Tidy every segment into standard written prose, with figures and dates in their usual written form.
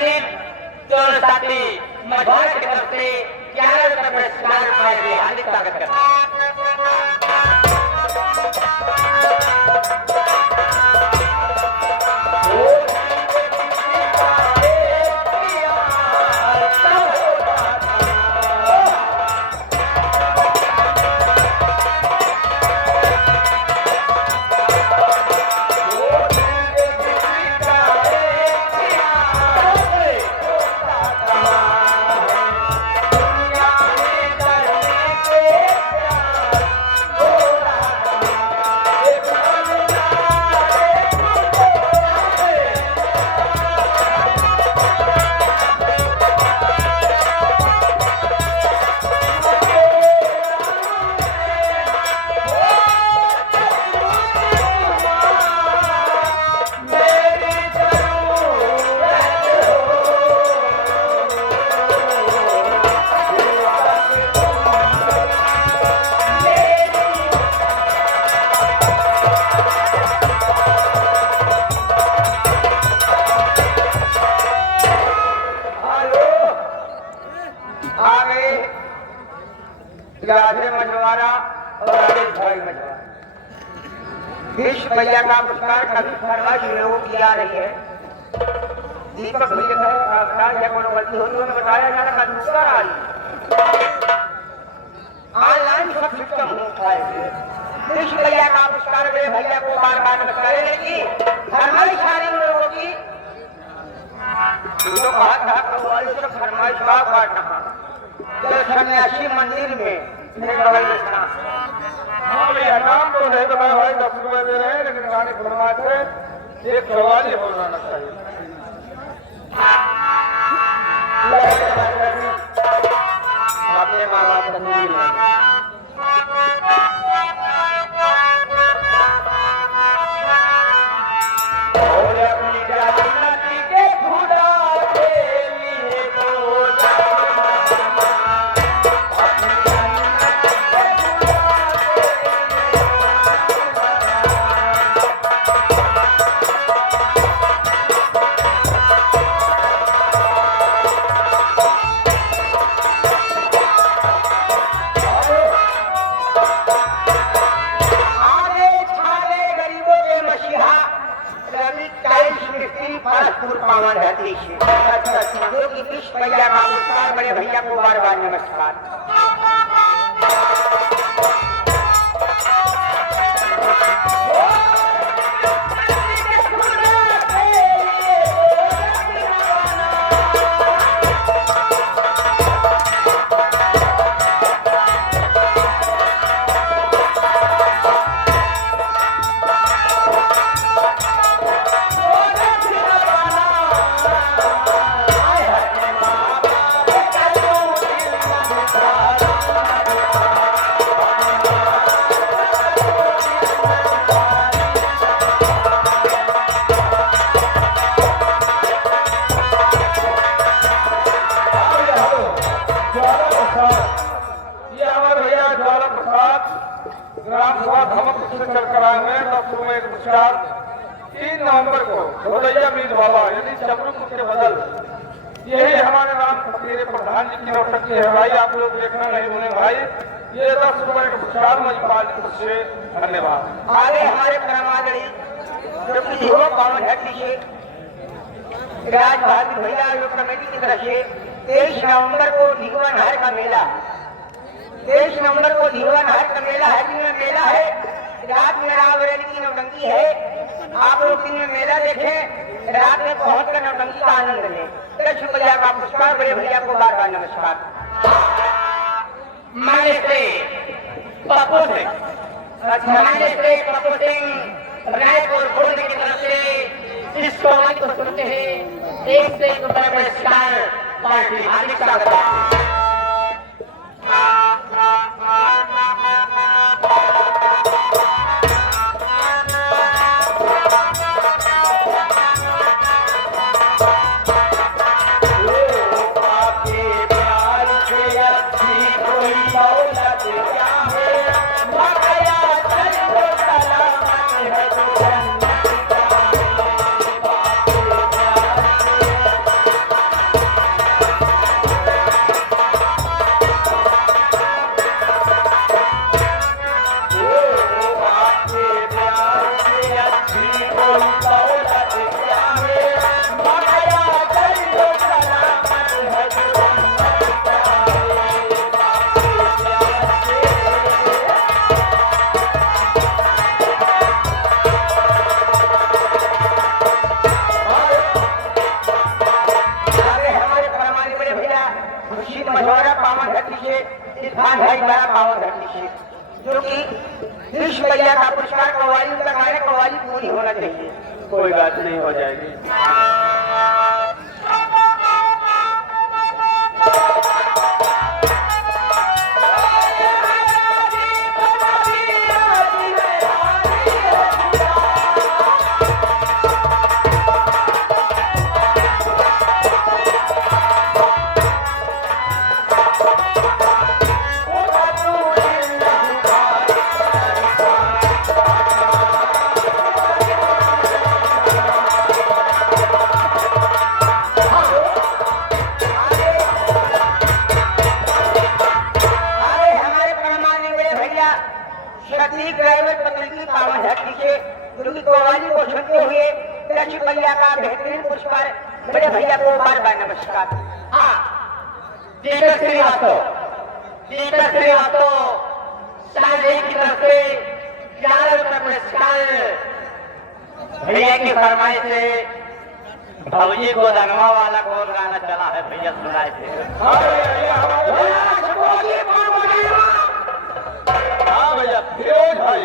संगीत दोनों साथी मझौले की तरफ से 11 रुपए पुरस्कार पाए हुए हार्दिक स्वागत करते हैं। मझवारा और आदेश भाई मझवारा विश्व भैया का पुरस्कार कभी फरमाइश लोगों की आ रही है। दीपक भैया का कोनो गलती हो तो बताया जाना का पुरस्कार आ रही ऑनलाइन सब सिस्टम होता है। विश्व भैया का पुरस्कार मेरे भैया को बार बार बताने की फरमाइश आ रही लोगों की तो कहा था कि वाले सब फरमाइश का काटना तो सन्यासी मंदिर में हाँ भैया नाम तो नहीं तो मैं भाई 10 रुपए दे रहे हैं लेकिन गाने फरमाइश है एक सवाल ही हो जाना चाहिए। अपने माँ बाप का पावन है जो कि विश्व भैया का पुरस्कार बड़े भैया को बार बार नमस्कार। ग्राम सभा धमक से चल कर आए हैं 10 रुपए एक पुरस्कार 3 नवंबर को धोलैया बीज बाबा यानी चमरुक के बदल यही हमारे राम फकीर प्रधान जी की नौटंकी है भाई। आप लोग देखना नहीं भूलें भाई। ये 10 रुपए का पुरस्कार मजपाल से धन्यवाद। आगे हमारे परमादरी जो कि युवा पावन है से राज बहादुर भैया लोक कमेटी की तरफ से 23 नवंबर को निगमन हर का मेला 23 नवंबर को निगमन हर का मेला है। दिन में मेला है, रात में रावरेली की नौटंकी है। आप लोग दिन में मेला देखें, रात में पहुंच कर नौटंकी का आनंद लें। कृष्ण भैया का पुरस्कार बड़े भैया को बार बार नमस्कार। माने से पप्पू सिंह रायपुर पूर्व की तरफ से इस कॉमेडी को सुनते हैं 1 से 1 रुपए पुरस्कार पार्टी हार्दिक स्वागत है। खुर्शीद मझौरा पावन धरती से, इरफान भाई बड़ा पावन धरती से, जो कि विश्व भैया का पुरस्कार कव्वाली तक आए, कव्वाली पूरी होना चाहिए। कोई बात नहीं, हो जाएगी। कव्वाली को सुनते हुए दक्ष भैया का बेहतरीन पुरस्कार बड़े भैया को बार बार नमस्कार। हाँ, दीपक श्रीवास्तव साझे की तरफ से 11 रुपये पुरस्कार भैया की फरमाइश से। भौजी को रंगवा वाला कौन गाना चला है भैया सुनाए थे। हाँ भैया, फिरोज भाई,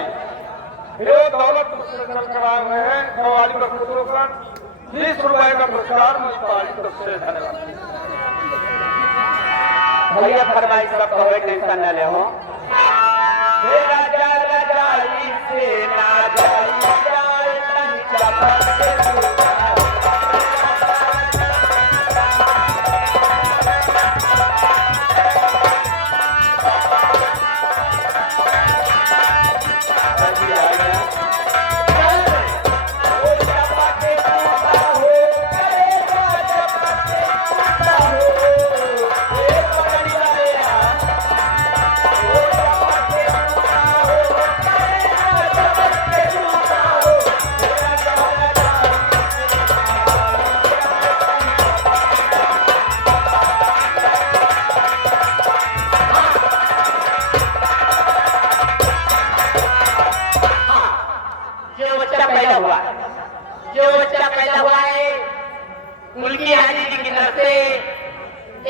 फिरोज दौलत चल कर आए हुए हैं कव्वाली का पुरस्कार 20 रुपए का पुरस्कार मुझे तरफ से धन्यवाद। भैया फरमाइश का कोई टेंशन न ले हो। राजा राजा से ना जाई जाए तन चपक के पैदा हुआ है उनकी हाजी जी की तरफ से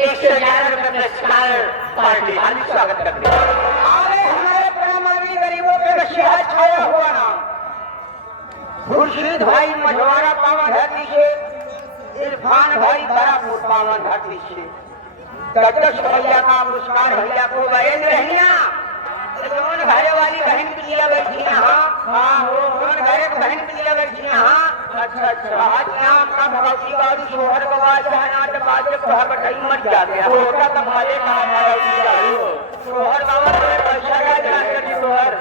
111 रुपये पुरस्कार पार्टी हार्दिक स्वागत करते हैं। हमारे प्रामाणिक गरीबों पे नशा छाया हुआ नाम खुर्शीद भाई मझवारा पावन धरती से, इरफान भाई बरापुर पावन धरती से, दक्ष भैया का पुरस्कार भैया को बहन रहनिया कौन घरे वाली बहन के लिए बैठी यहाँ। हाँ वो कौन घरे की बहन के लिए बैठी यहाँ। अच्छा आज नाम का भगवती बाबू सोहर बाबा जहानाट बाजे को हर बटाई मर जाते हैं। छोटा कमाले का हमारा सोहर बाबा पैसा का जाकर सोहर